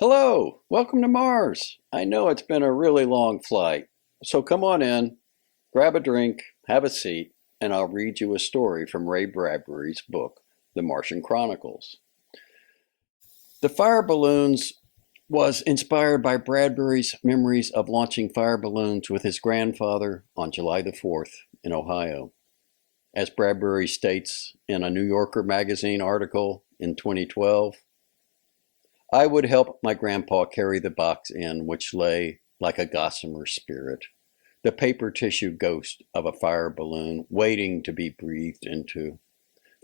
Hello, welcome to Mars. I know it's been a really long flight, so come on in, grab a drink, have a seat, and I'll read you a story from Ray Bradbury's book, The Martian Chronicles. The fire balloons was inspired by Bradbury's memories of launching fire balloons with his grandfather on July the 4th in Ohio. As Bradbury states in a New Yorker magazine article in 2012, I would help my grandpa carry the box in which lay, like a gossamer spirit, the paper tissue ghost of a fire balloon waiting to be breathed into.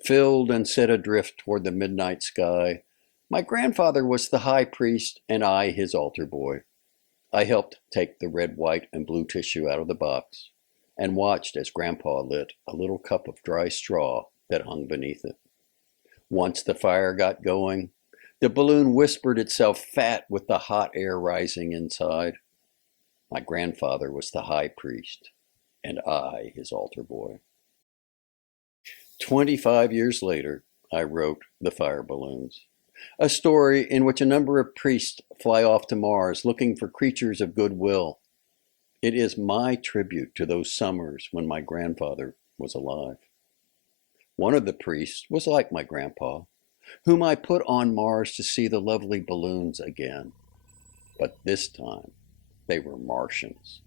Filled and set adrift toward the midnight sky, my grandfather was the high priest and I his altar boy. I helped take the red, white, and blue tissue out of the box and watched as Grandpa lit a little cup of dry straw that hung beneath it. Once the fire got going, the balloon whispered itself fat with the hot air rising inside. My grandfather was the high priest, and I his altar boy. 25 years later, I wrote The Fire Balloons, a story in which a number of priests fly off to Mars looking for creatures of goodwill. It is my tribute to those summers when my grandfather was alive. One of the priests was like my grandpa, whom I put on Mars to see the lovely balloons again. But this time, they were Martians,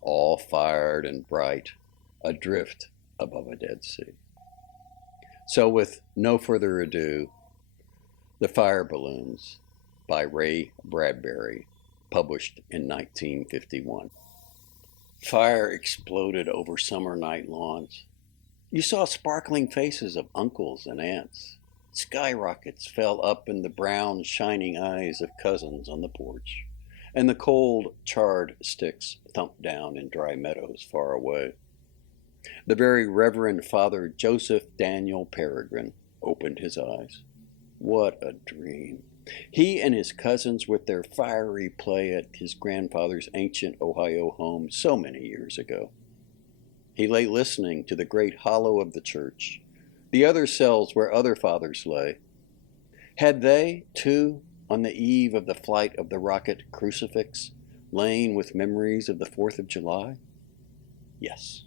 all fired and bright, adrift above a Dead Sea. So with no further ado, The Fire Balloons by Ray Bradbury, published in 1951. Fire exploded over summer night lawns. You saw sparkling faces of uncles and aunts. Skyrockets fell up in the brown, shining eyes of cousins on the porch, and the cold, charred sticks thumped down in dry meadows far away. The very Reverend Father Joseph Daniel Peregrine opened his eyes. What a dream! He and his cousins with their fiery play at his grandfather's ancient Ohio home so many years ago. He lay listening to the great hollow of the church, the other cells where other fathers lay. Had they, too, on the eve of the flight of the rocket crucifix, lain with memories of the 4th of July? Yes.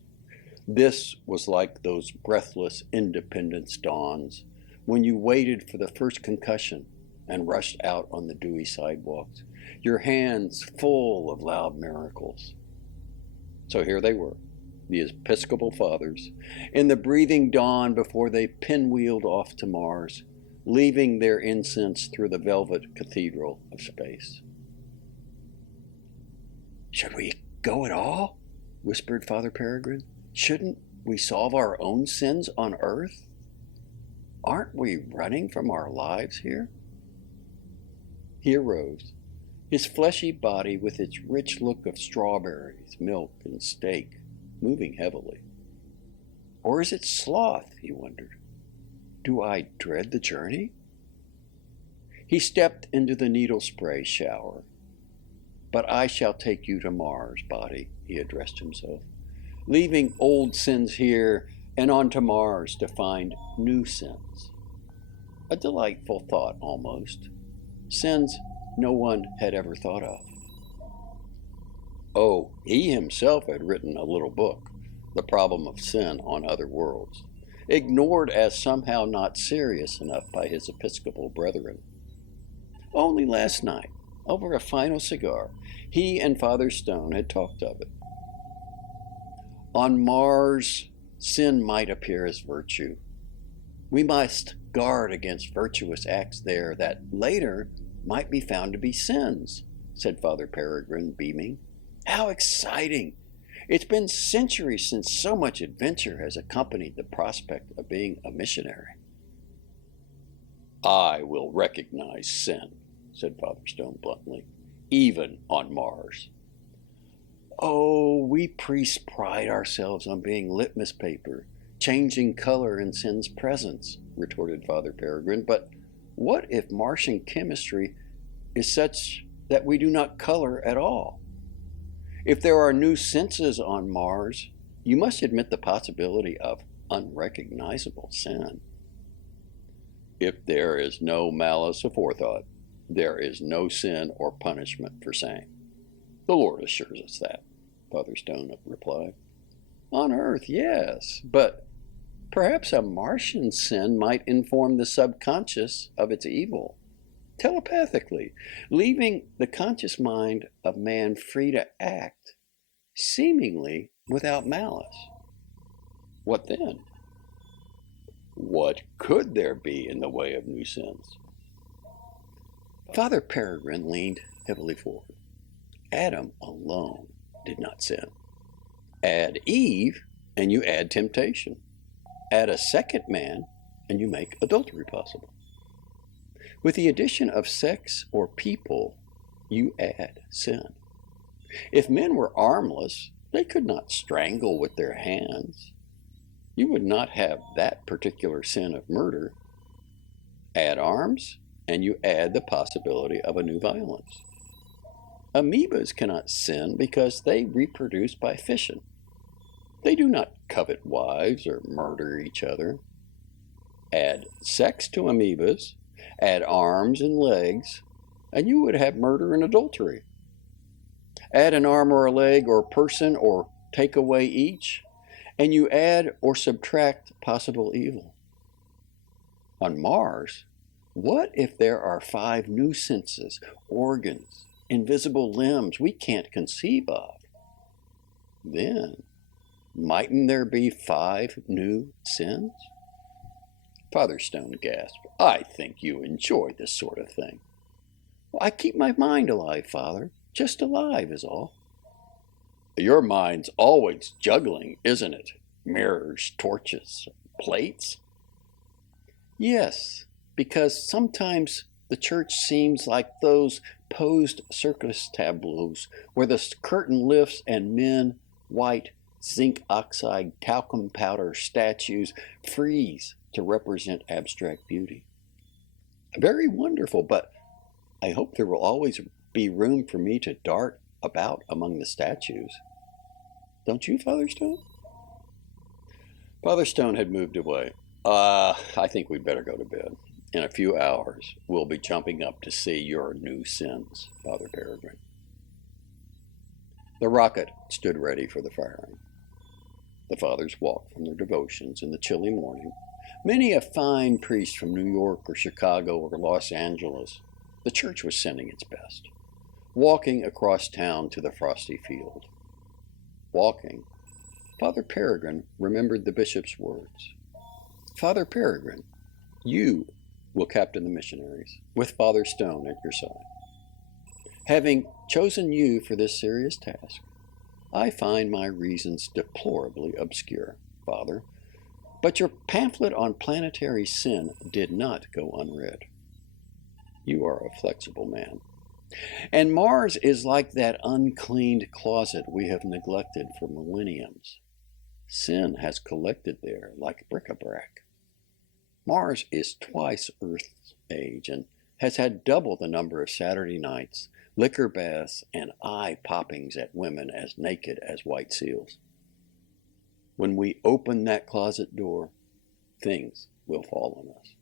This was like those breathless independence dawns when you waited for the first concussion and rushed out on the dewy sidewalks, your hands full of loud miracles. So here they were, the Episcopal Fathers, in the breathing dawn before they pinwheeled off to Mars, leaving their incense through the velvet cathedral of space. "Should we go at all?" whispered Father Peregrine. "Shouldn't we solve our own sins on Earth? Aren't we running from our lives here?" He arose, his fleshy body with its rich look of strawberries, milk, and steak moving heavily. Or is it sloth, he wondered. Do I dread the journey? He stepped into the needle spray shower. "But I shall take you to Mars, body," he addressed himself, "leaving old sins here and on to Mars to find new sins." A delightful thought, almost. Sins no one had ever thought of. Oh, he himself had written a little book, The Problem of Sin on Other Worlds, ignored as somehow not serious enough by his Episcopal brethren. Only last night, over a final cigar, he and Father Stone had talked of it. On Mars, sin might appear as virtue. We must guard against virtuous acts there that later might be found to be sins, said Father Peregrine, beaming. How exciting! It's been centuries since so much adventure has accompanied the prospect of being a missionary. "I will recognize sin," said Father Stone bluntly, "even on Mars." "Oh, we priests pride ourselves on being litmus paper, changing color in sin's presence," retorted Father Peregrine. "But what if Martian chemistry is such that we do not color at all? If there are new senses on Mars, you must admit the possibility of unrecognizable sin." "If there is no malice aforethought," There is no sin or punishment for saying. The Lord assures us that, Father Stone replied. On earth, yes, but perhaps a Martian sin might inform the subconscious of its evil, telepathically, leaving the conscious mind of man free to act, seemingly without malice. What then? What could there be in the way of new sins? Father Peregrine leaned heavily forward. Adam alone did not sin. Add Eve, and you add temptation. Add a second man, and you make adultery possible. With the addition of sex or people, you add sin. If men were armless, they could not strangle with their hands. You would not have that particular sin of murder. Add arms, and you add the possibility of a new violence. Amoebas cannot sin because they reproduce by fission. They do not covet wives or murder each other. Add sex to amoebas, add arms and legs, and you would have murder and adultery. Add an arm or a leg or person or take away each, and you add or subtract possible evil. On Mars, what if there are 5 new senses, organs, invisible limbs we can't conceive of? Then, mightn't there be 5 new sins? Father Stone gasped. I think you enjoy this sort of thing. Well, I keep my mind alive, Father. Just alive is all. Your mind's always juggling, isn't it? Mirrors, torches, plates? Yes, because sometimes the church seems like those posed circus tableaus where the curtain lifts and men, white, zinc oxide, talcum powder statues freeze to represent abstract beauty. Very wonderful, but I hope there will always be room for me to dart about among the statues. Don't you, Father Stone? Father Stone had moved away. I think we'd better go to bed. In a few hours, we'll be jumping up to see your new sins, Father Peregrine. The rocket stood ready for the firing. The fathers walked from their devotions in the chilly morning. Many a fine priest from New York or Chicago or Los Angeles, the church was sending its best, walking across town to the frosty field. Walking, Father Peregrine remembered the bishop's words. Father Peregrine, you will captain the missionaries, with Father Stone at your side. Having chosen you for this serious task, I find my reasons deplorably obscure, Father, but your pamphlet on planetary sin did not go unread. You are a flexible man. And Mars is like that uncleaned closet we have neglected for millenniums. Sin has collected there like bric-a-brac. Mars is twice Earth's age and has had double the number of Saturday nights, liquor baths, and eye-poppings at women as naked as white seals. When we open that closet door, things will fall on us.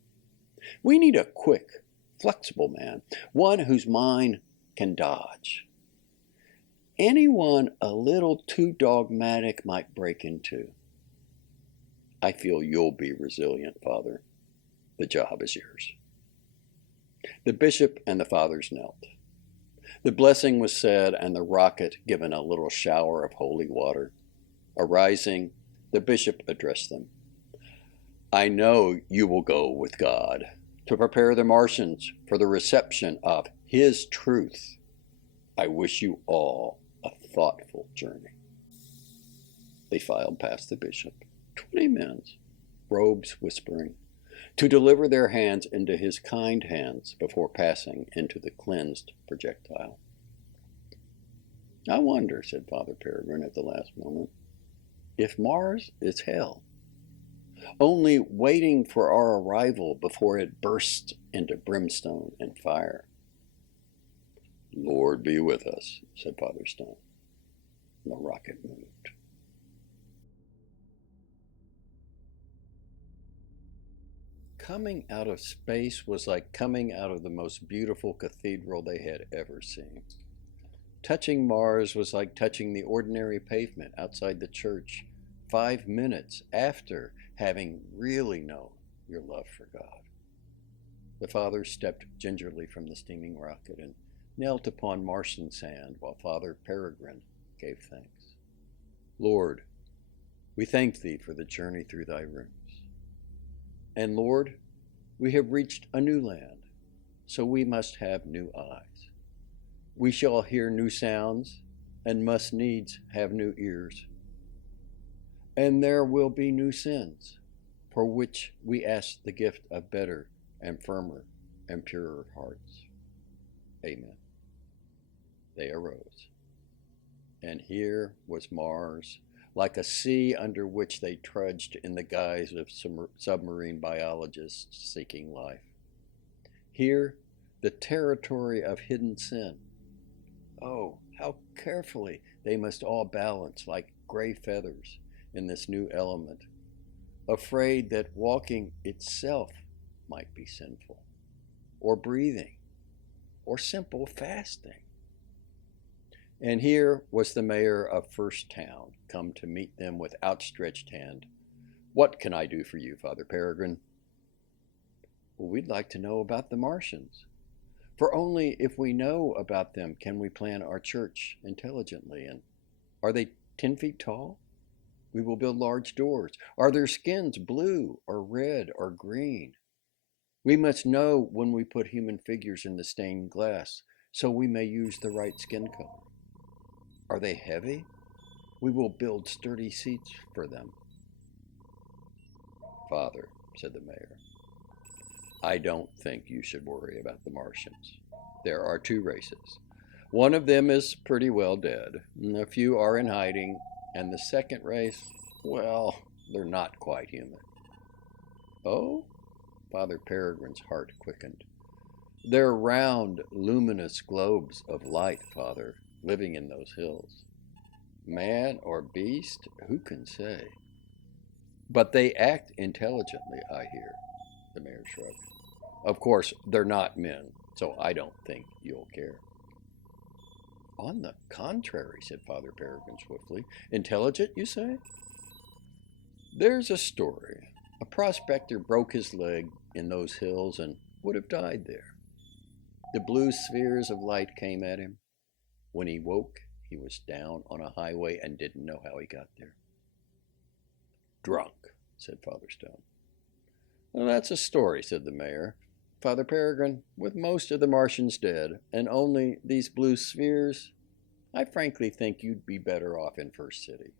We need a quick, flexible man, one whose mind can dodge. Anyone a little too dogmatic might break into. I feel you'll be resilient, Father. The job is yours. The bishop and the fathers knelt. The blessing was said, and the rocket given a little shower of holy water. Arising, the bishop addressed them. I know you will go with God to prepare the Martians for the reception of His truth. I wish you all a thoughtful journey. They filed past the bishop, 20 men, robes whispering, to deliver their hands into his kind hands before passing into the cleansed projectile. I wonder, said Father Peregrine at the last moment, if Mars is hell, only waiting for our arrival before it bursts into brimstone and fire. Lord be with us, said Father Stone. The rocket moved. Coming out of space was like coming out of the most beautiful cathedral they had ever seen. Touching Mars was like touching the ordinary pavement outside the church 5 minutes after having really known your love for God. The father stepped gingerly from the steaming rocket and knelt upon Martian sand while Father Peregrine gave thanks. Lord, we thank thee for the journey through thy rooms. And Lord, we have reached a new land, so we must have new eyes. We shall hear new sounds and must needs have new ears. And there will be new sins, for which we ask the gift of better and firmer and purer hearts. Amen. They arose, and here was Mars, like a sea under which they trudged in the guise of submarine biologists seeking life. Here, the territory of hidden sin. Oh, how carefully they must all balance like gray feathers in this new element, afraid that walking itself might be sinful, or breathing, or simple fasting. And here was the mayor of First Town, come to meet them with outstretched hand. What can I do for you, Father Peregrine? Well, we'd like to know about the Martians. For only if we know about them can we plan our church intelligently. And are they 10 feet tall? We will build large doors. Are their skins blue or red or green? We must know when we put human figures in the stained glass, so we may use the right skin color. Are they heavy? We will build sturdy seats for them. Father, said the mayor, I don't think you should worry about the Martians. There are 2 races. One of them is pretty well dead. A few are in hiding, and the second race, well, they're not quite human. Oh? Father Peregrine's heart quickened. They're round, luminous globes of light, Father, living in those hills. Man or beast, who can say? But they act intelligently, I hear, the mayor shrugged. Of course, they're not men, so I don't think you'll care. On the contrary, said Father Peregrine swiftly. Intelligent, you say? There's a story. A prospector broke his leg in those hills and would have died there. The blue spheres of light came at him. When he woke, he was down on a highway and didn't know how he got there. Drunk, said Father Stone. Well, that's a story, said the mayor. Father Peregrine, with most of the Martians dead and only these blue spheres, I frankly think you'd be better off in First City.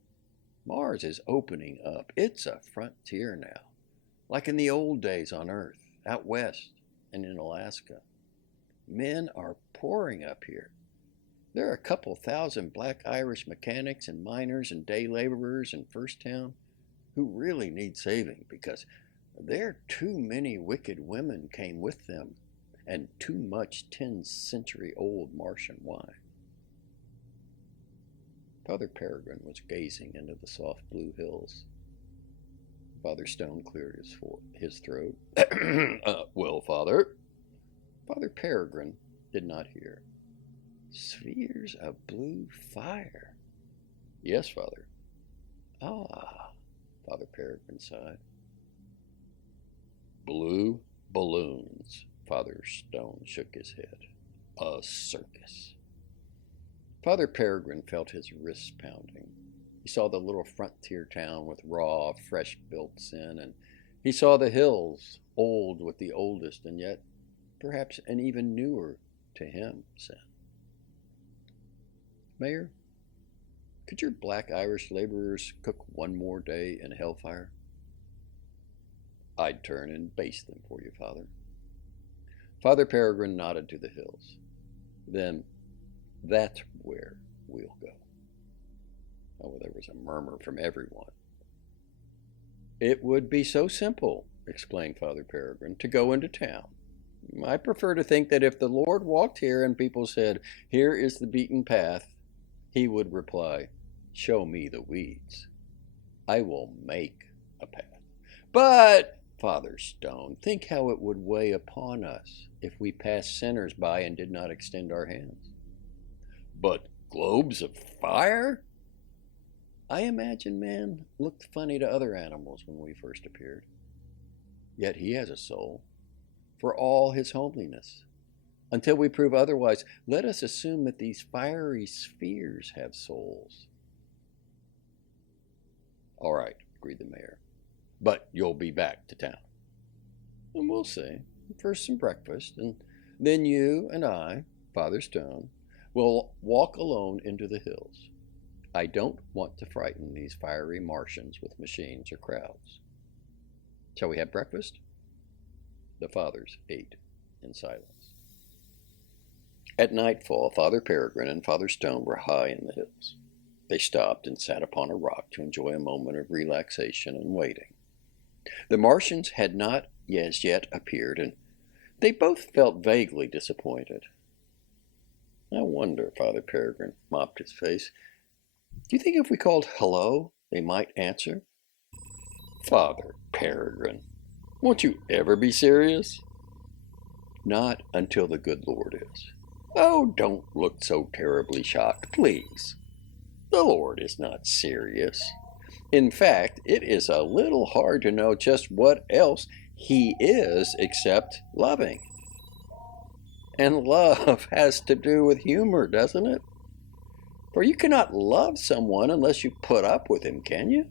Mars is opening up. It's a frontier now, like in the old days on Earth, out west and in Alaska. Men are pouring up here. There are a couple thousand black Irish mechanics and miners and day laborers in First Town who really need saving because there are too many wicked women came with them and too much 10-century-old Martian wine. Father Peregrine was gazing into the soft blue hills. Father Stone cleared his throat. Well, Father. Father Peregrine did not hear. Spheres of blue fire. Yes, Father. Ah, Father Peregrine sighed. Blue balloons. Father Stone shook his head. A circus. Father Peregrine felt his wrists pounding. He saw the little frontier town with raw, fresh-built sin, and he saw the hills, old with the oldest, and yet perhaps an even newer to him sin. Mayor, could your black Irish laborers cook one more day in hellfire? I'd turn and baste them for you, Father. Father Peregrine nodded to the hills. Then, that's where we'll go. Oh, there was a murmur from everyone. It would be so simple, explained Father Peregrine, to go into town. I prefer to think that if the Lord walked here and people said, here is the beaten path, he would reply, show me the weeds. I will make a path. But, Father Stone, think how it would weigh upon us if we passed sinners by and did not extend our hands. But globes of fire? I imagine man looked funny to other animals when we first appeared. Yet he has a soul, for all his homeliness. Until we prove otherwise, let us assume that these fiery spheres have souls. All right, agreed the mayor. But you'll be back to town. And we'll see. First some breakfast, and then you and I, Father Stone, will walk alone into the hills. I don't want to frighten these fiery Martians with machines or crowds. Shall we have breakfast? The fathers ate in silence. At nightfall, Father Peregrine and Father Stone were high in the hills. They stopped and sat upon a rock to enjoy a moment of relaxation and waiting. The Martians had not as yet appeared, and they both felt vaguely disappointed. I wonder, Father Peregrine mopped his face, do you think if we called hello, they might answer? Father Peregrine, won't you ever be serious? Not until the good Lord is. Oh, don't look so terribly shocked, please. The Lord is not serious. In fact, it is a little hard to know just what else he is except loving. And love has to do with humor, doesn't it? For you cannot love someone unless you put up with him, can you?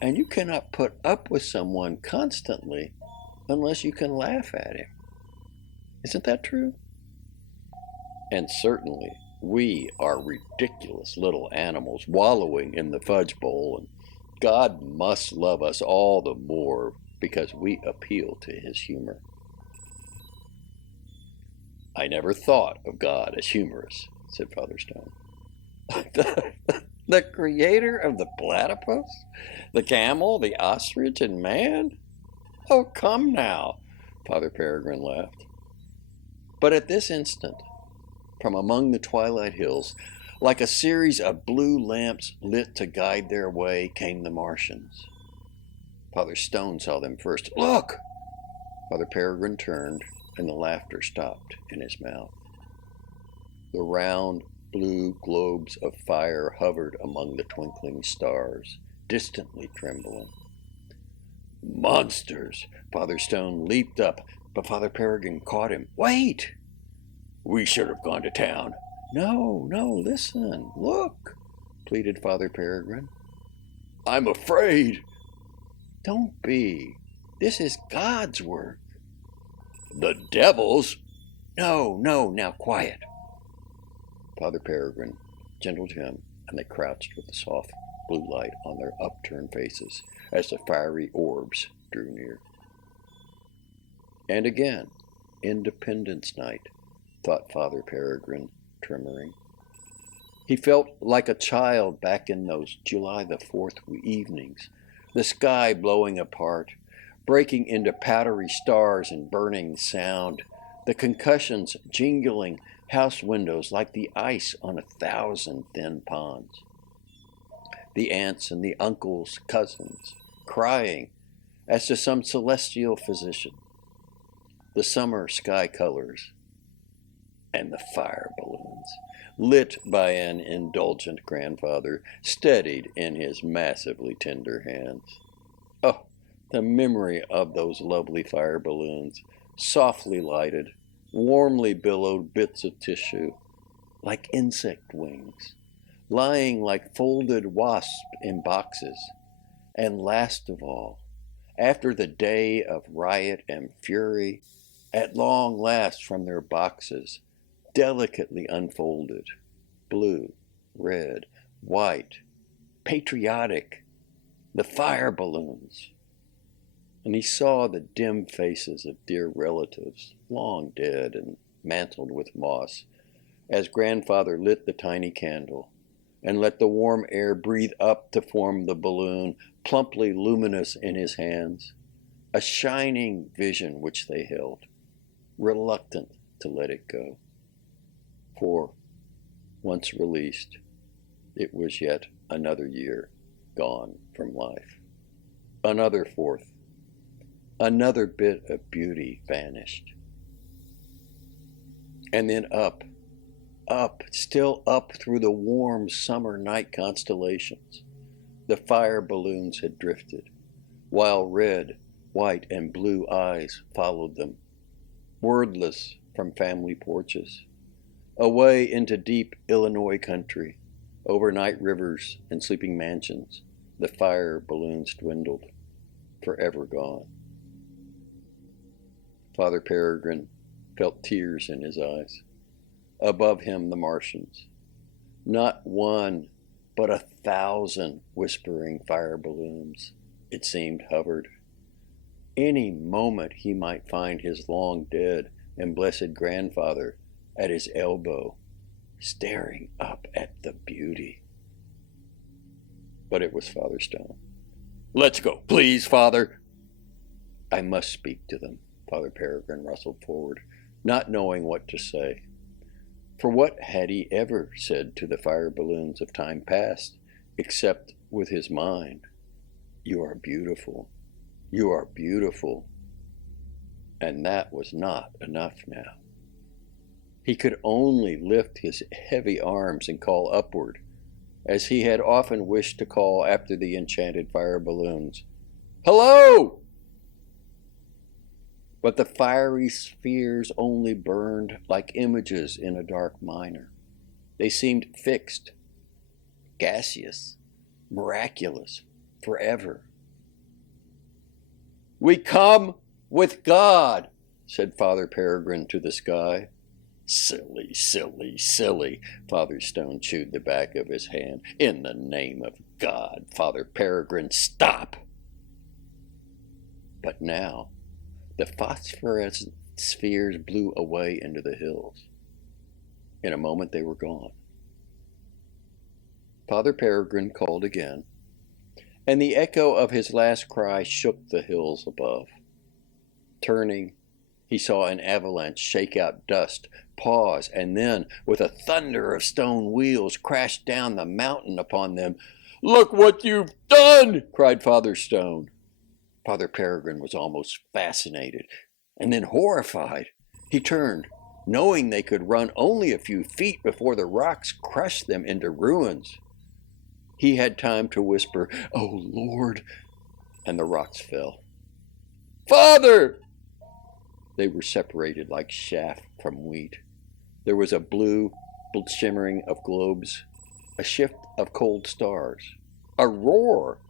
And you cannot put up with someone constantly unless you can laugh at him. Isn't that true? And certainly, we are ridiculous little animals wallowing in the fudge bowl, and God must love us all the more because we appeal to his humor. I never thought of God as humorous, said Father Stone. The creator of the platypus, the camel, the ostrich, and man? Oh, come now, Father Peregrine laughed. But at this instant, from among the twilight hills, like a series of blue lamps lit to guide their way, came the Martians. Father Stone saw them first. Look! Father Peregrine turned, and the laughter stopped in his mouth. The round, blue globes of fire hovered among the twinkling stars, distantly trembling. Monsters! Father Stone leaped up, but Father Peregrine caught him. Wait! We should have gone to town. No, listen, look, pleaded Father Peregrine. I'm afraid. Don't be. This is God's work. The devil's? No, now quiet. Father Peregrine gentled him, and they crouched with the soft blue light on their upturned faces as the fiery orbs drew near. And again, Independence Night, thought Father Peregrine, tremoring. He felt like a child back in those July the 4th evenings, the sky blowing apart, breaking into powdery stars and burning sound, the concussions jingling house windows like the ice on 1,000 thin ponds. The aunts and the uncles, cousins, crying as to some celestial physician. The summer sky colors and the fire balloons, lit by an indulgent grandfather, steadied in his massively tender hands. Oh, the memory of those lovely fire balloons, softly lighted, warmly billowed bits of tissue, like insect wings, lying like folded wasps in boxes. And last of all, after the day of riot and fury, at long last from their boxes, delicately unfolded, blue, red, white, patriotic, the fire balloons. And he saw the dim faces of dear relatives, long dead and mantled with moss, as grandfather lit the tiny candle and let the warm air breathe up to form the balloon, plumply luminous in his hands, a shining vision which they held, reluctant to let it go. For, once released, it was yet another year gone from life. Another 4th, Another bit of beauty vanished. And then up, still up through the warm summer night constellations, the fire balloons had drifted, while red, white, and blue eyes followed them, wordless from family porches, away into deep Illinois country, over night rivers and sleeping mansions. The fire balloons dwindled, forever gone. Father Peregrine felt tears in his eyes. Above him, the Martians. Not one, but 1,000 whispering fire balloons, it seemed, hovered. Any moment he might find his long dead and blessed grandfather at his elbow, staring up at the beauty. But it was Father Stone. "Let's go, please, Father." "I must speak to them." Father Peregrine rustled forward, not knowing what to say. For what had he ever said to the fire balloons of time past, except with his mind, "You are beautiful, you are beautiful." And that was not enough now. He could only lift his heavy arms and call upward, as he had often wished to call after the enchanted fire balloons. "Hello!" But the fiery spheres only burned like images in a dark minor. They seemed fixed, gaseous, miraculous, forever. "We come with God," said Father Peregrine to the sky. "Silly, silly, silly," Father Stone chewed the back of his hand. "In the name of God, Father Peregrine, stop!" But now, the phosphorescent spheres blew away into the hills. In a moment they were gone. Father Peregrine called again, and the echo of his last cry shook the hills above. Turning, he saw an avalanche shake out dust, pause, and then, with a thunder of stone wheels, crash down the mountain upon them. "Look what you've done!" cried Father Stone. Father Peregrine was almost fascinated, and then horrified. He turned, knowing they could run only a few feet before the rocks crushed them into ruins. He had time to whisper, "Oh, Lord," and the rocks fell. "Father!" They were separated like chaff from wheat. There was a blue shimmering of globes, a shift of cold stars, a roar.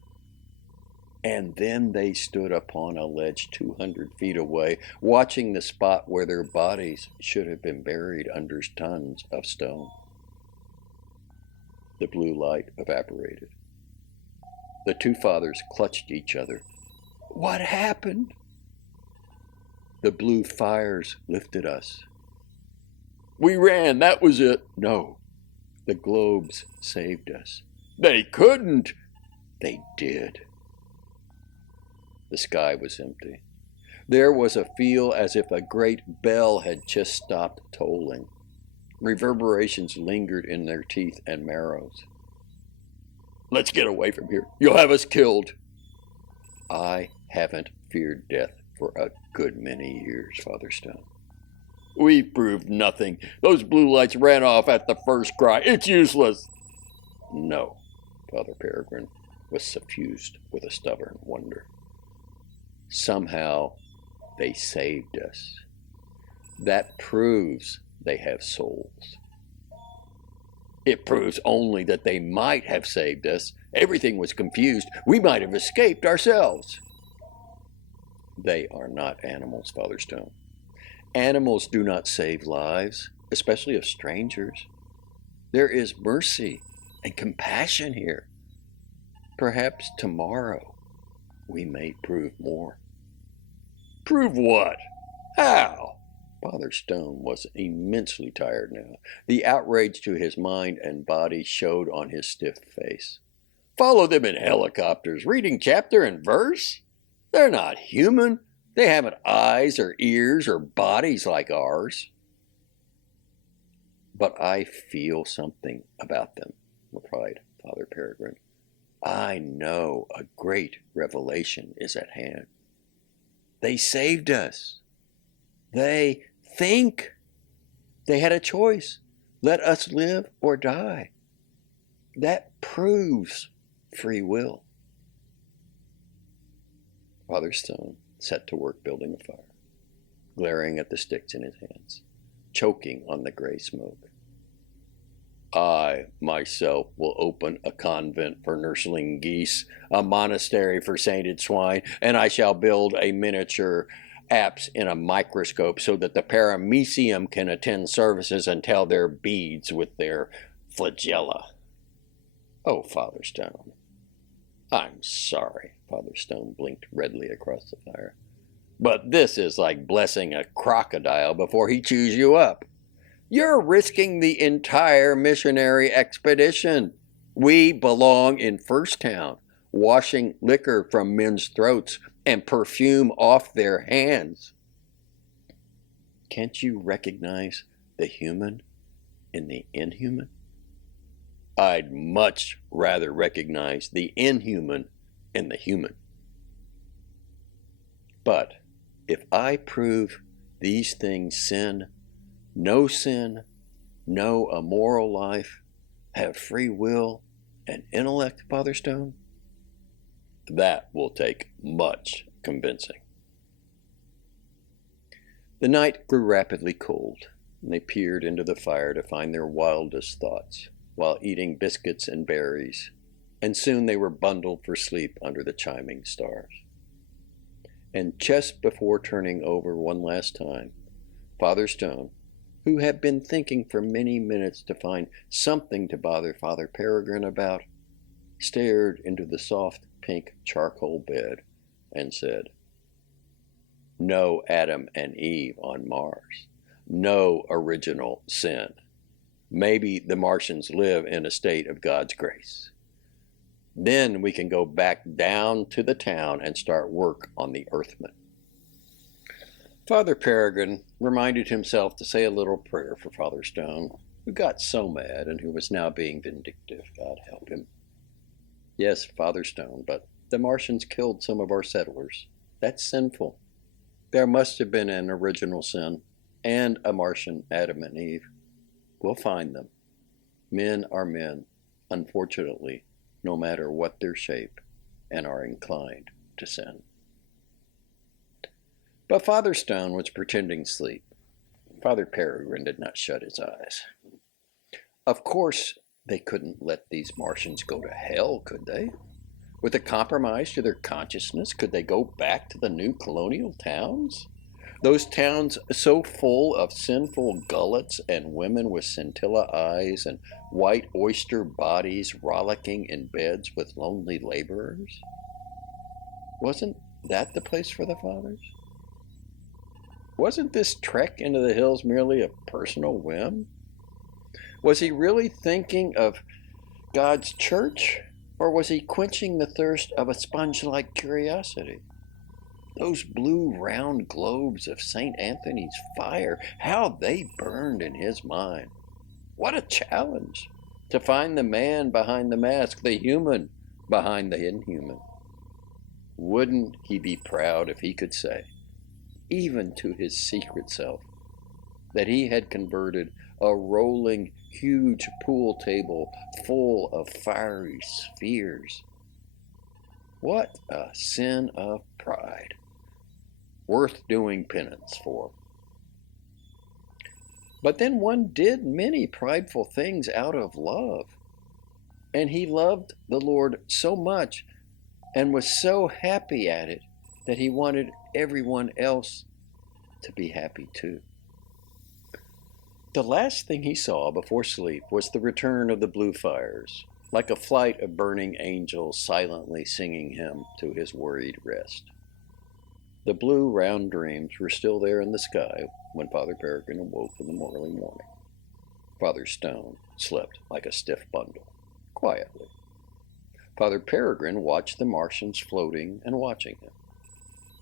And then they stood upon a ledge 200 feet away, watching the spot where their bodies should have been buried under tons of stone. The blue light evaporated. The two fathers clutched each other. "What happened?" "The blue fires lifted us." "We ran, that was it." "No, the globes saved us." "They couldn't." "They did." The sky was empty. There was a feel as if a great bell had just stopped tolling. Reverberations lingered in their teeth and marrows. "Let's get away from here. You'll have us killed." "I haven't feared death for a good many years, Father Stone." "We've proved nothing. Those blue lights ran off at the first cry. It's useless." "No." Father Peregrine was suffused with a stubborn wonder. "Somehow they saved us. That proves they have souls." "It proves only that they might have saved us. Everything was confused. We might have escaped ourselves." "They are not animals, Father Stone. Animals do not save lives, especially of strangers. There is mercy and compassion here. Perhaps tomorrow we may prove more." "Prove what? How?" Father Stone was immensely tired now. The outrage to his mind and body showed on his stiff face. "Follow them in helicopters, reading chapter and verse? They're not human. They haven't eyes or ears or bodies like ours." "But I feel something about them," replied Father Peregrine. "I know a great revelation is at hand." They saved us. They think they had a choice. Let us live or die. That proves free will. Father Stone set to work building a fire, glaring at the sticks in his hands, choking on the gray smoke. I, myself, will open a convent for nursling geese, a monastery for sainted swine, and I shall build a miniature apse in a microscope so that the paramecium can attend services and tell their beads with their flagella. Oh, Father Stone. I'm sorry, Father Stone blinked redly across the fire. But this is like blessing a crocodile before he chews you up. You're risking the entire missionary expedition. We belong in First Town, washing liquor from men's throats and perfume off their hands. Can't you recognize the human in the inhuman? I'd much rather recognize the inhuman in the human. But if I prove these things sin, no immoral life, have free will and intellect, Father Stone, that will take much convincing. The night grew rapidly cold, and they peered into the fire to find their wildest thoughts while eating biscuits and berries, and soon they were bundled for sleep under the chiming stars. And just before turning over one last time, Father Stone, who had been thinking for many minutes to find something to bother Father Peregrine about, stared into the soft pink charcoal bed and said, "No Adam and Eve on Mars. No original sin. Maybe the Martians live in a state of God's grace. Then we can go back down to the town and start work on the Earthmen." Father Peregrine reminded himself to say a little prayer for Father Stone, who got so mad and who was now being vindictive. God help him. Yes, Father Stone, but the Martians killed some of our settlers. That's sinful. There must have been an original sin and a Martian Adam and Eve. We'll find them. Men are men, unfortunately, no matter what their shape, and are inclined to sin. But Father Stone was pretending sleep. Father Peregrine did not shut his eyes. Of course, they couldn't let these Martians go to hell, could they? With a compromise to their consciousness, could they go back to the new colonial towns? Those towns so full of sinful gullets and women with scintilla eyes and white oyster bodies rollicking in beds with lonely laborers? Wasn't that the place for the fathers? Wasn't this trek into the hills merely a personal whim? Was he really thinking of God's church, or was he quenching the thirst of a sponge-like curiosity? Those blue round globes of St. Anthony's fire, how they burned in his mind. What a challenge to find the man behind the mask, the human behind the inhuman. Wouldn't he be proud if he could say, even to his secret self, that he had converted a rolling, huge pool table full of fiery spheres? What a sin of pride, worth doing penance for. But then one did many prideful things out of love, and he loved the Lord so much and was so happy at it that he wanted everyone else to be happy too. The last thing he saw before sleep was the return of the blue fires, like a flight of burning angels silently singing him to his worried rest. The blue round dreams were still there in the sky when Father Peregrine awoke in the early morning. Father Stone slept like a stiff bundle, quietly. Father Peregrine watched the Martians floating and watching him.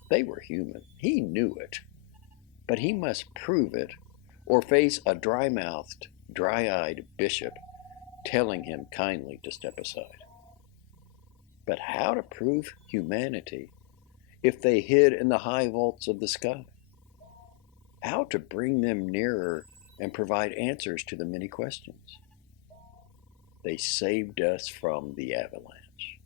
They were human. He knew it. But he must prove it or face a dry-mouthed, dry-eyed bishop telling him kindly to step aside. But how to prove humanity if they hid in the high vaults of the sky? How to bring them nearer and provide answers to the many questions? They saved us from the avalanche.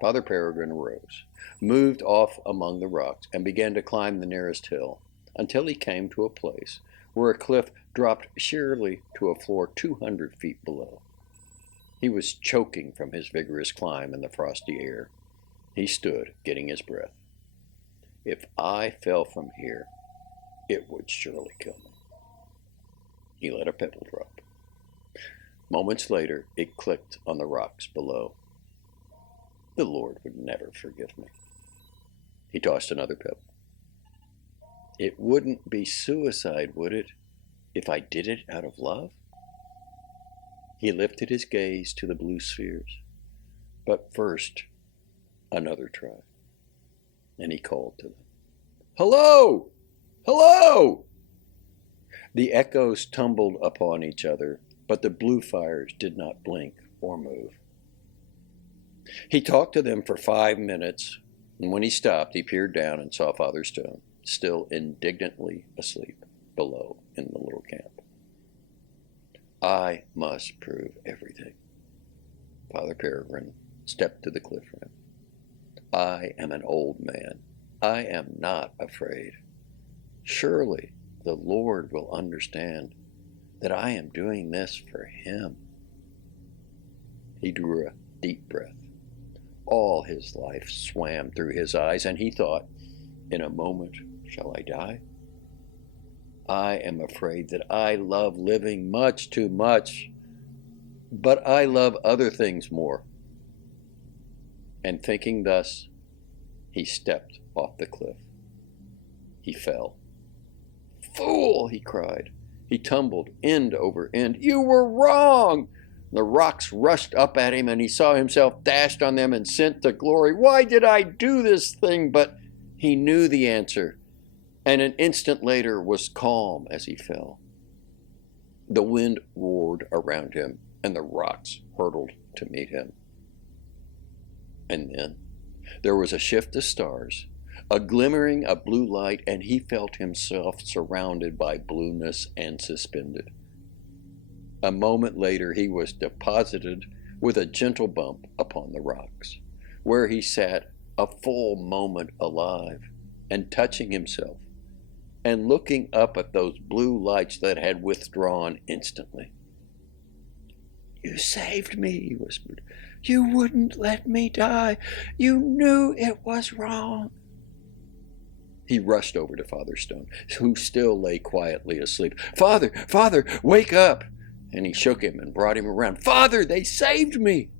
Father Peregrine arose, moved off among the rocks, and began to climb the nearest hill until he came to a place where a cliff dropped sheerly to a floor 200 feet below. He was choking from his vigorous climb in the frosty air. He stood, getting his breath. If I fell from here, it would surely kill me. He let a pebble drop. Moments later, it clicked on the rocks below. The Lord would never forgive me. He tossed another pebble. It wouldn't be suicide, would it, if I did it out of love? He lifted his gaze to the blue spheres. But first, another try. And he called to them. Hello! Hello! The echoes tumbled upon each other, but the blue fires did not blink or move. He talked to them for 5 minutes, and when he stopped, he peered down and saw Father Stone, still indignantly asleep below in the little camp. I must prove everything. Father Peregrine stepped to the cliff rim. I am an old man. I am not afraid. Surely the Lord will understand that I am doing this for him. He drew a deep breath. All his life swam through his eyes, and he thought, in a moment, shall I die? I am afraid that I love living much too much, but I love other things more. And thinking thus, he stepped off the cliff. He fell. Fool, he cried. He tumbled end over end. You were wrong! The rocks rushed up at him, and he saw himself dashed on them and sent to glory. Why did I do this thing? But he knew the answer, and an instant later was calm as he fell. The wind roared around him, and the rocks hurtled to meet him. And then there was a shift of stars, a glimmering of blue light, and he felt himself surrounded by blueness and suspended. A moment later, he was deposited with a gentle bump upon the rocks, where he sat a full moment alive and touching himself and looking up at those blue lights that had withdrawn instantly. You saved me, he whispered. You wouldn't let me die. You knew it was wrong. He rushed over to Father Stone, who still lay quietly asleep. Father, Father, wake up! And he shook him and brought him around. Father, they saved me!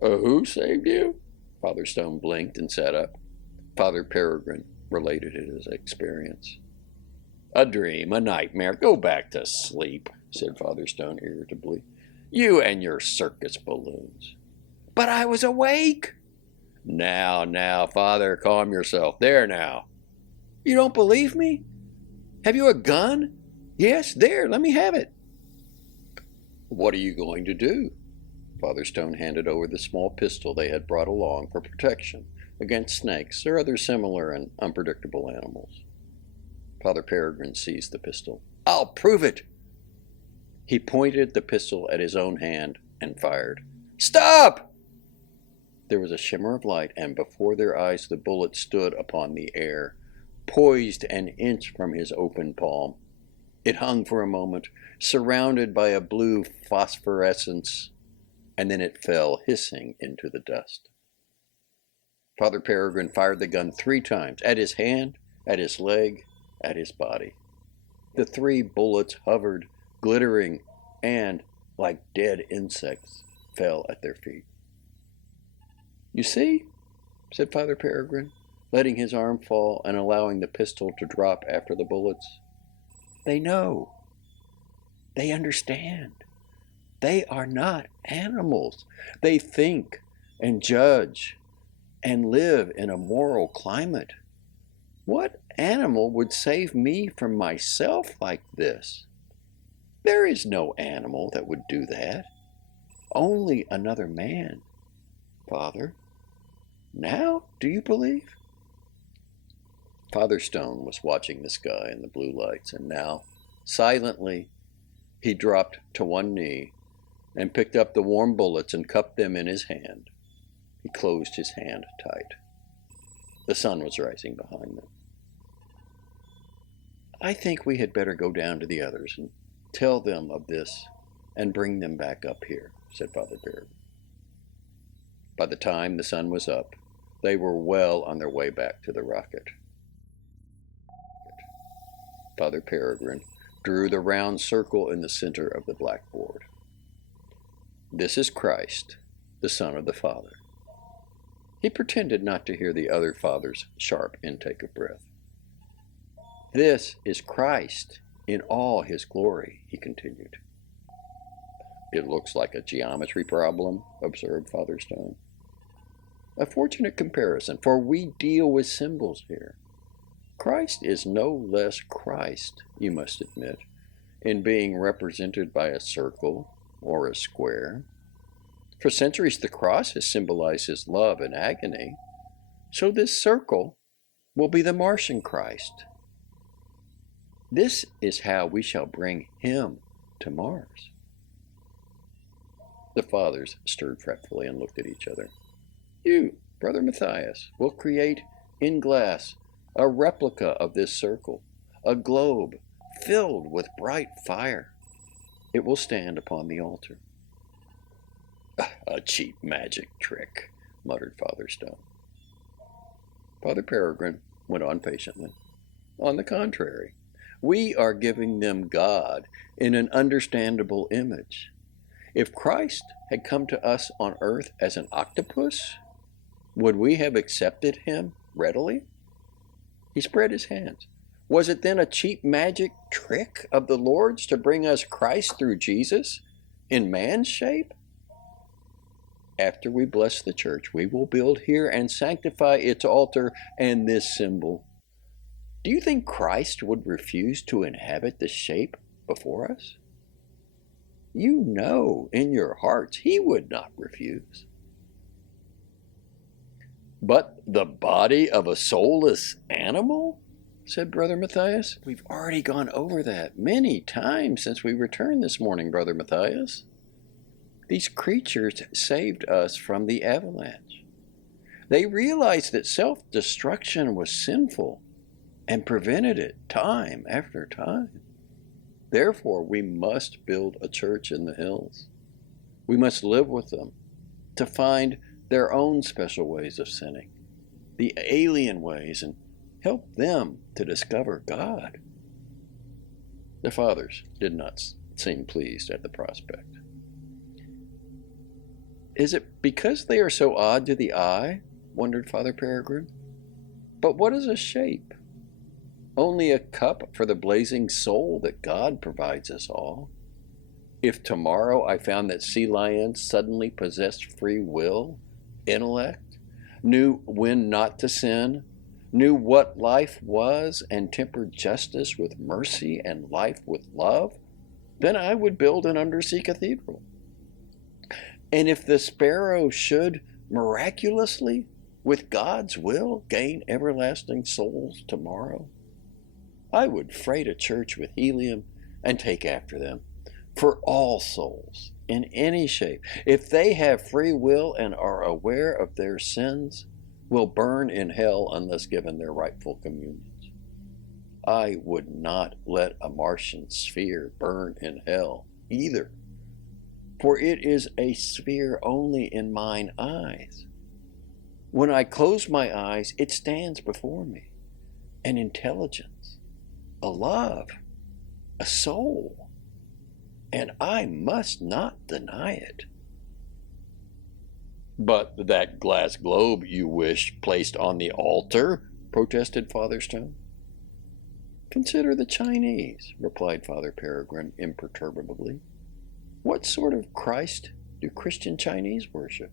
Who saved you? Father Stone blinked and sat up. Father Peregrine related his experience. A dream, a nightmare. Go back to sleep, said Father Stone irritably. You and your circus balloons. But I was awake. Now, Father, calm yourself. There now. You don't believe me? Have you a gun? Yes, there, let me have it. What are you going to do? Father Stone handed over the small pistol they had brought along for protection against snakes or other similar and unpredictable animals. Father Peregrine seized the pistol. I'll prove it! He pointed the pistol at his own hand and fired. Stop! There was a shimmer of light, and before their eyes the bullet stood upon the air, poised an inch from his open palm. It hung for a moment, surrounded by a blue phosphorescence, and then it fell hissing into the dust. Father Peregrine fired the gun 3 times, at his hand, at his leg, at his body. The 3 bullets hovered, glittering, and, like dead insects, fell at their feet. You see, said Father Peregrine, letting his arm fall and allowing the pistol to drop after the bullets. They know. They understand. They are not animals. They think and judge and live in a moral climate. What animal would save me from myself like this? There is no animal that would do that. Only another man, Father. Now, do you believe? Father Stone was watching the sky and the blue lights, and now, silently, he dropped to one knee and picked up the warm bullets and cupped them in his hand. He closed his hand tight. The sun was rising behind them. I think we had better go down to the others and tell them of this and bring them back up here, said Father Peregrine. By the time the sun was up, they were well on their way back to the rocket. Father Peregrine drew the round circle in the center of the blackboard. This is Christ, the Son of the Father. He pretended not to hear the other fathers' sharp intake of breath. This is Christ in all his glory, he continued. It looks like a geometry problem, observed Father Stone. A fortunate comparison, for we deal with symbols here. Christ is no less Christ, you must admit, in being represented by a circle or a square. For centuries, the cross has symbolized his love and agony. So this circle will be the Martian Christ. This is how we shall bring him to Mars. The fathers stirred fretfully and looked at each other. You, Brother Matthias, will create in glass a replica of this circle, a globe filled with bright fire. It will stand upon the altar. A cheap magic trick, muttered Father Stone. Father Peregrine went on patiently. On the contrary, we are giving them God in an understandable image. If Christ had come to us on earth as an octopus, would we have accepted him readily? He spread his hands. Was it then a cheap magic trick of the Lord's to bring us Christ through Jesus in man's shape? After we bless the church, we will build here and sanctify its altar and this symbol. Do you think Christ would refuse to inhabit the shape before us? You know in your hearts he would not refuse. But the body of a soulless animal? Said Brother Matthias. We've already gone over that many times since we returned this morning, Brother Matthias. These creatures saved us from the avalanche. They realized that self-destruction was sinful and prevented it time after time. Therefore, we must build a church in the hills. We must live with them to find their own special ways of sinning, the alien ways, and help them to discover God. The fathers did not seem pleased at the prospect. Is it because they are so odd to the eye? Wondered Father Peregrine. But what is a shape? Only a cup for the blazing soul that God provides us all. If tomorrow I found that sea lions suddenly possessed free will, intellect, knew when not to sin, knew what life was, and tempered justice with mercy and life with love, then I would build an undersea cathedral. And if the sparrow should miraculously, with God's will, gain everlasting souls tomorrow, I would freight a church with helium and take after them. For all souls, in any shape, if they have free will and are aware of their sins, will burn in hell unless given their rightful communions. I would not let a Martian sphere burn in hell either, for it is a sphere only in mine eyes. When I close my eyes, it stands before me, an intelligence, a love, a soul, and I must not deny it. But that glass globe you wish placed on the altar, protested Father Stone. Consider the Chinese, replied Father Peregrine imperturbably. What sort of Christ do Christian Chinese worship?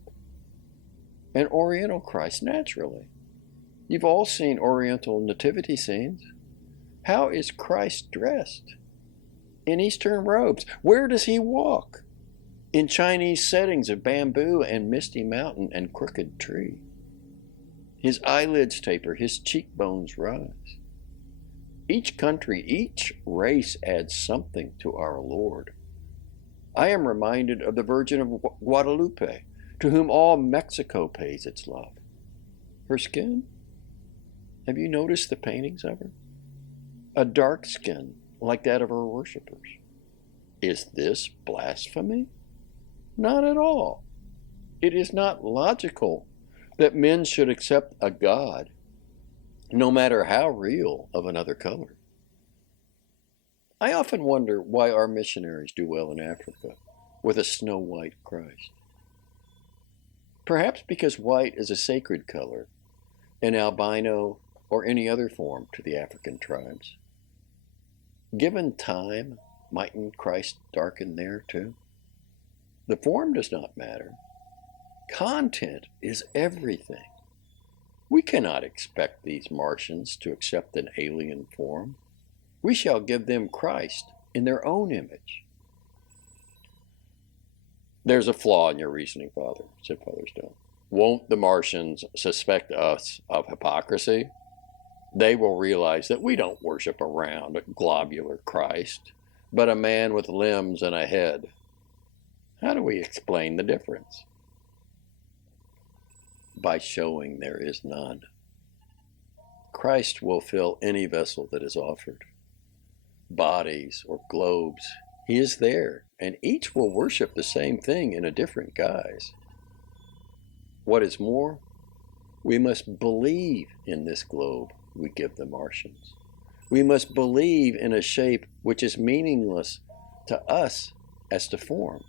An Oriental Christ, naturally. You've all seen Oriental nativity scenes. How is Christ dressed? In Eastern robes. Where does he walk? In Chinese settings of bamboo and misty mountain and crooked tree. His eyelids taper, his cheekbones rise. Each country, each race adds something to our Lord. I am reminded of the Virgin of Guadalupe, to whom all Mexico pays its love. Her skin? Have you noticed the paintings of her? A dark skin like that of her worshippers. Is this blasphemy? Not at all. It is not logical that men should accept a God, no matter how real, of another color. I often wonder why our missionaries do well in Africa with a snow-white Christ. Perhaps because white is a sacred color, an albino or any other form to the African tribes. Given time, mightn't Christ darken there too? The form does not matter. Content is everything. We cannot expect these Martians to accept an alien form. We shall give them Christ in their own image. There's a flaw in your reasoning, Father, said Father Stone. Won't the Martians suspect us of hypocrisy? They will realize that we don't worship a round, globular Christ, but a man with limbs and a head. How do we explain the difference? By showing there is none. Christ will fill any vessel that is offered. Bodies or globes, he is there, and each will worship the same thing in a different guise. What is more, we must believe in this globe we give the Martians. We must believe in a shape which is meaningless to us as to form.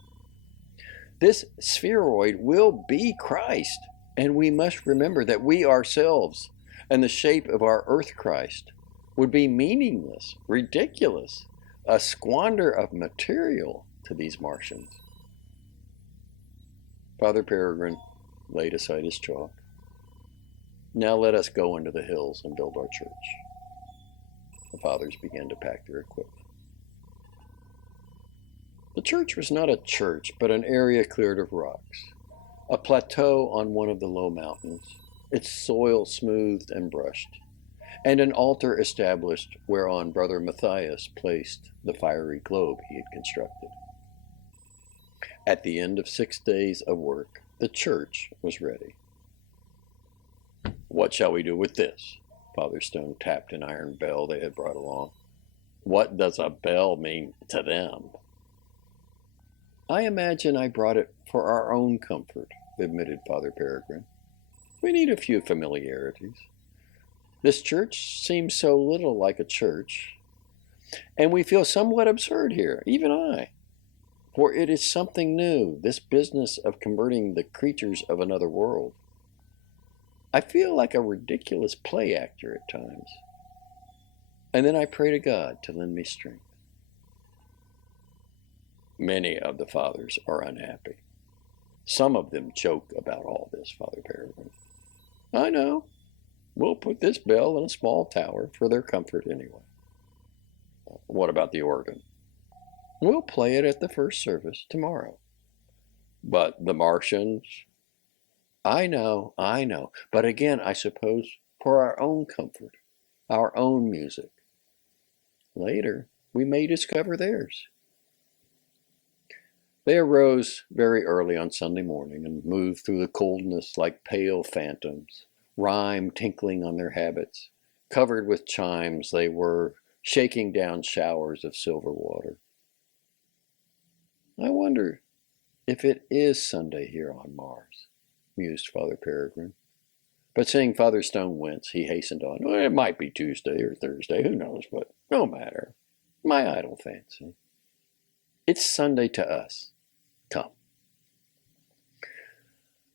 This spheroid will be Christ, and we must remember that we ourselves and the shape of our earth Christ would be meaningless, ridiculous, a squander of material to these Martians. Father Peregrine laid aside his chalk. Now let us go into the hills and build our church. The fathers began to pack their equipment. The church was not a church, but an area cleared of rocks, a plateau on one of the low mountains, its soil smoothed and brushed, and an altar established whereon Brother Matthias placed the fiery globe he had constructed. At the end of 6 days of work, the church was ready. What shall we do with this? Father Stone tapped an iron bell they had brought along. What does a bell mean to them? I imagine I brought it for our own comfort, admitted Father Peregrine. We need a few familiarities. This church seems so little like a church, and we feel somewhat absurd here, even I. For it is something new, this business of converting the creatures of another world. I feel like a ridiculous play actor at times. And then I pray to God to lend me strength. Many of the fathers are unhappy. Some of them joke about all this, Father Peregrine. I know. We'll put this bell in a small tower for their comfort anyway. What about the organ? We'll play it at the first service tomorrow. But the Martians? I know. But again, I suppose for our own comfort, our own music. Later, we may discover theirs. They arose very early on Sunday morning and moved through the coldness like pale phantoms, rime tinkling on their habits. Covered with chimes, they were shaking down showers of silver water. I wonder if it is Sunday here on Mars, mused Father Peregrine. But seeing Father Stone wince, he hastened on. Well, it might be Tuesday or Thursday, who knows, but no matter. My idle fancy. It's Sunday to us. Come.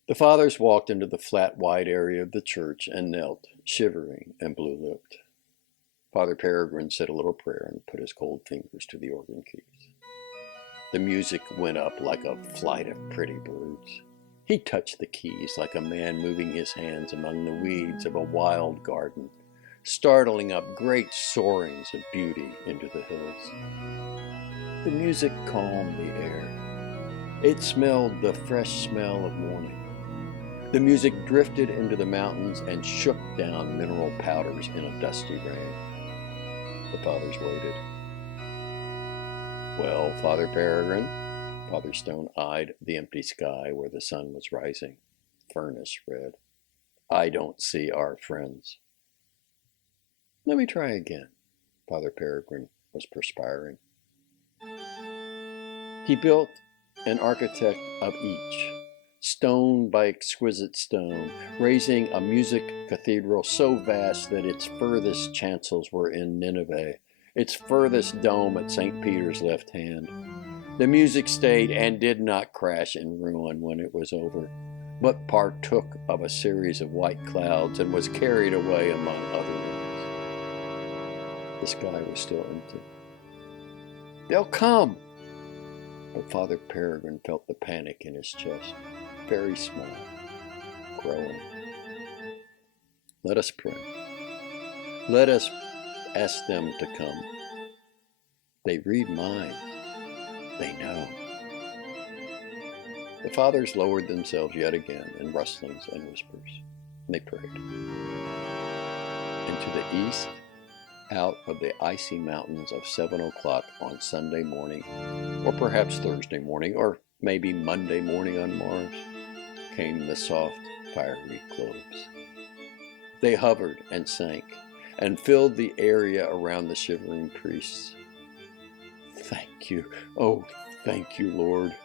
The fathers walked into the flat, wide area of the church and knelt, shivering and blue-lipped. Father Peregrine said a little prayer and put his cold fingers to the organ keys. The music went up like a flight of pretty birds. He touched the keys like a man moving his hands among the weeds of a wild garden, startling up great soarings of beauty into the hills. The music calmed the air. It smelled the fresh smell of morning. The music drifted into the mountains and shook down mineral powders in a dusty rain. The fathers waited. "Well, Father Peregrine," Father Stone eyed the empty sky where the sun was rising, furnace red. "I don't see our friends." "Let me try again." Father Peregrine was perspiring. He built an architect of each, stone by exquisite stone, raising a music cathedral so vast that its furthest chancels were in Nineveh, its furthest dome at St. Peter's left hand. The music stayed and did not crash in ruin when it was over, but partook of a series of white clouds and was carried away among other winds. The sky was still empty. "They'll come!" But Father Peregrine felt the panic in his chest, very small, growing. Let us pray. Let us ask them to come. They read minds. They know. The fathers lowered themselves yet again in rustlings and whispers, and they prayed. And to the east, out of the icy mountains of 7 o'clock on Sunday morning, or perhaps Thursday morning, or maybe Monday morning on Mars, came the soft, fiery globes. They hovered and sank, and filled the area around the shivering priests. "Thank you, oh, thank you, Lord."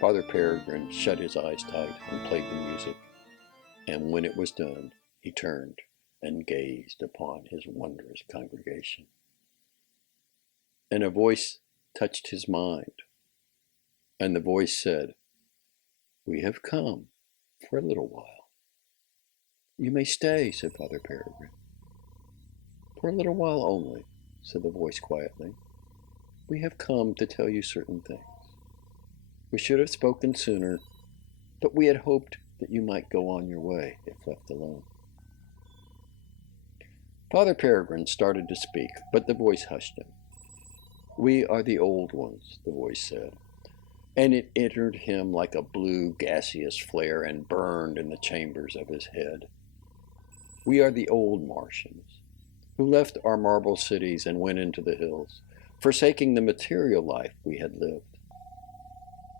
Father Peregrine shut his eyes tight and played the music, and when it was done, he turned and gazed upon his wondrous congregation. And a voice touched his mind, and the voice said, "We have come for a little while." "You may stay," said Father Peregrine. "For a little while only," said the voice quietly. "We have come to tell you certain things. We should have spoken sooner, but we had hoped that you might go on your way if left alone." Father Peregrine started to speak, but the voice hushed him. "We are the old ones," the voice said, and it entered him like a blue gaseous flare and burned in the chambers of his head. "We are the old Martians, who left our marble cities and went into the hills, forsaking the material life we had lived.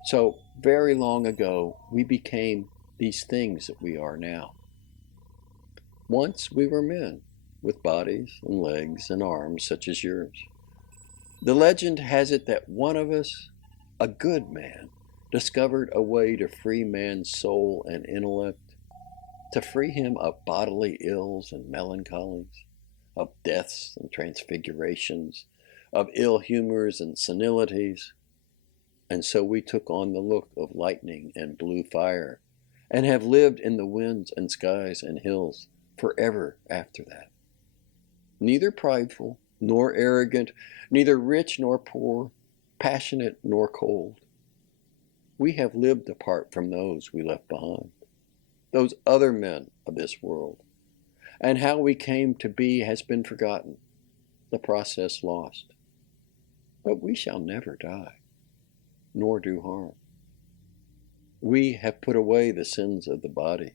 So very long ago, we became these things that we are now. Once we were men, with bodies and legs and arms such as yours. The legend has it that one of us, a good man, discovered a way to free man's soul and intellect, to free him of bodily ills and melancholies, of deaths and transfigurations, of ill humors and senilities. And so we took on the look of lightning and blue fire, and have lived in the winds and skies and hills forever after that. Neither prideful nor arrogant, neither rich nor poor, passionate nor cold. We have lived apart from those we left behind, those other men of this world. And how we came to be has been forgotten, the process lost. But we shall never die, nor do harm. We have put away the sins of the body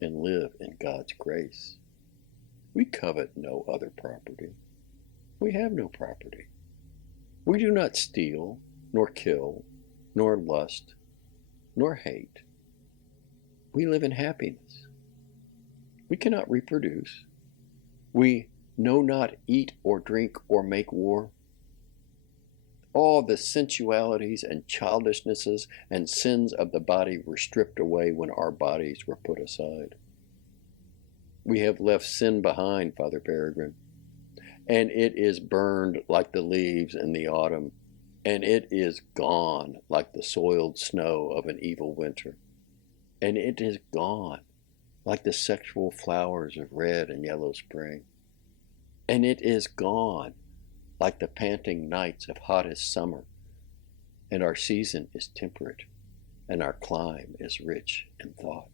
and live in God's grace. We covet no other property. We have no property. We do not steal, nor kill, nor lust, nor hate. We live in happiness. We cannot reproduce. We know not eat or drink or make war. All the sensualities and childishnesses and sins of the body were stripped away when our bodies were put aside. We have left sin behind, Father Peregrine, and it is burned like the leaves in the autumn, and it is gone like the soiled snow of an evil winter, and it is gone like the sexual flowers of red and yellow spring, and it is gone like the panting nights of hottest summer, and our season is temperate, and our clime is rich in thought.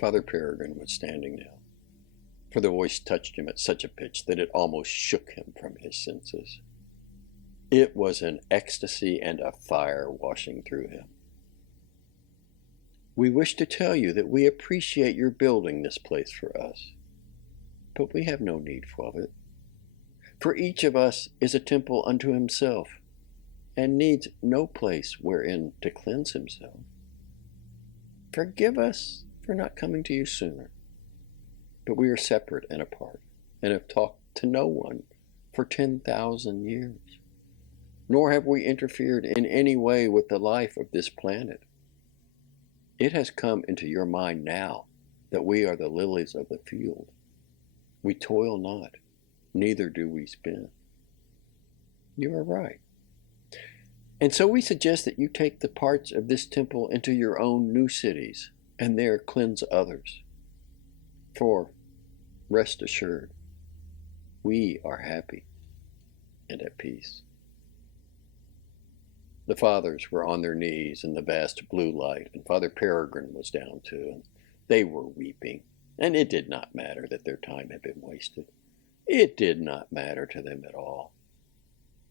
Father Peregrine was standing now, for the voice touched him at such a pitch that it almost shook him from his senses. It was an ecstasy and a fire washing through him. We wish to tell you that we appreciate your building this place for us, but we have no need of it. For each of us is a temple unto himself, and needs no place wherein to cleanse himself. Forgive us for not coming to you sooner, but we are separate and apart, and have talked to no one for 10,000 years, nor have we interfered in any way with the life of this planet. It has come into your mind now that we are the lilies of the field. We toil not, neither do we spin. You are right. And so we suggest that you take the parts of this temple into your own new cities, and there cleanse others. For, rest assured, we are happy and at peace. The fathers were on their knees in the vast blue light, and Father Peregrine was down too, and they were weeping, and it did not matter that their time had been wasted. It did not matter to them at all.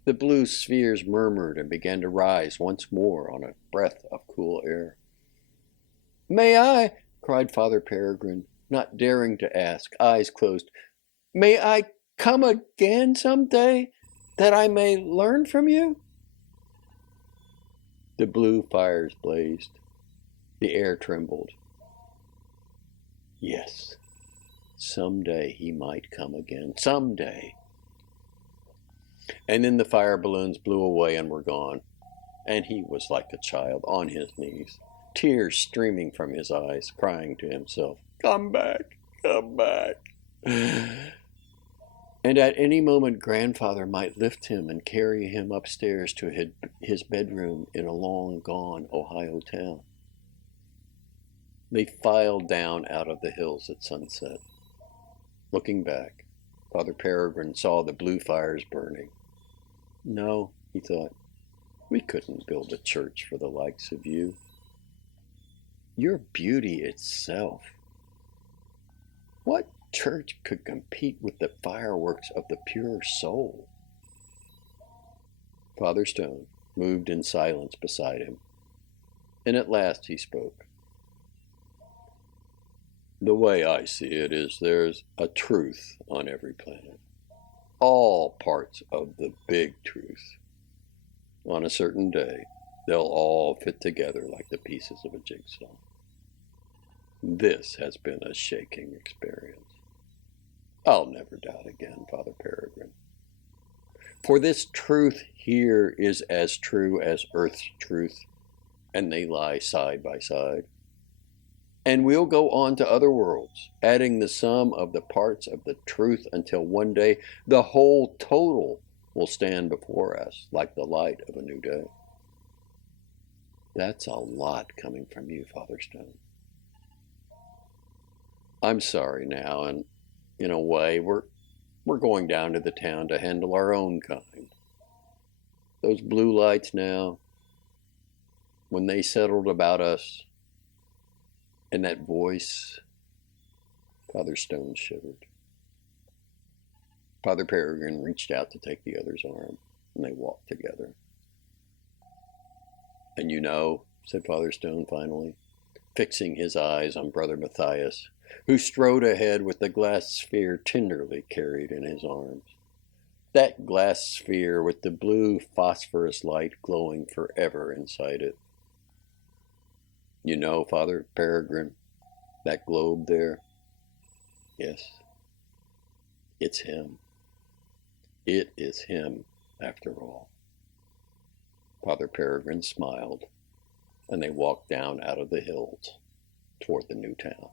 The blue spheres murmured and began to rise once more on a breath of cool air. "May I," cried Father Peregrine, not daring to ask, eyes closed, "may I come again some day, that I may learn from you?" The blue fires blazed. The air trembled. Yes, someday he might come again. Someday. And then the fire balloons blew away and were gone, and he was like a child on his knees, tears streaming from his eyes, crying to himself, "Come back, come back." And at any moment grandfather might lift him and carry him upstairs to his bedroom in a long-gone Ohio town. They filed down out of the hills at sunset. Looking back, Father Peregrine saw the blue fires burning. No, he thought, we couldn't build a church for the likes of you. You're beauty itself. What church could compete with the fireworks of the pure soul? Father Stone moved in silence beside him, and at last he spoke. The way I see it is there's a truth on every planet. All parts of the big truth. On a certain day, they'll all fit together like the pieces of a jigsaw. This has been a shaking experience. I'll never doubt again, Father Peregrine. For this truth here is as true as Earth's truth, and they lie side by side. And we'll go on to other worlds, adding the sum of the parts of the truth until one day the whole total will stand before us like the light of a new day. That's a lot coming from you, Father Stone. I'm sorry now, and in a way, we're going down to the town to handle our own kind. Those blue lights now, when they settled about us, and that voice, Father Stone shivered. Father Peregrine reached out to take the other's arm, and they walked together. And you know, said Father Stone finally, fixing his eyes on Brother Matthias, who strode ahead with the glass sphere tenderly carried in his arms. That glass sphere with the blue phosphorus light glowing forever inside it. You know, Father Peregrine, that globe there? Yes, it's him. It is him, after all. Father Peregrine smiled, and they walked down out of the hills toward the new town.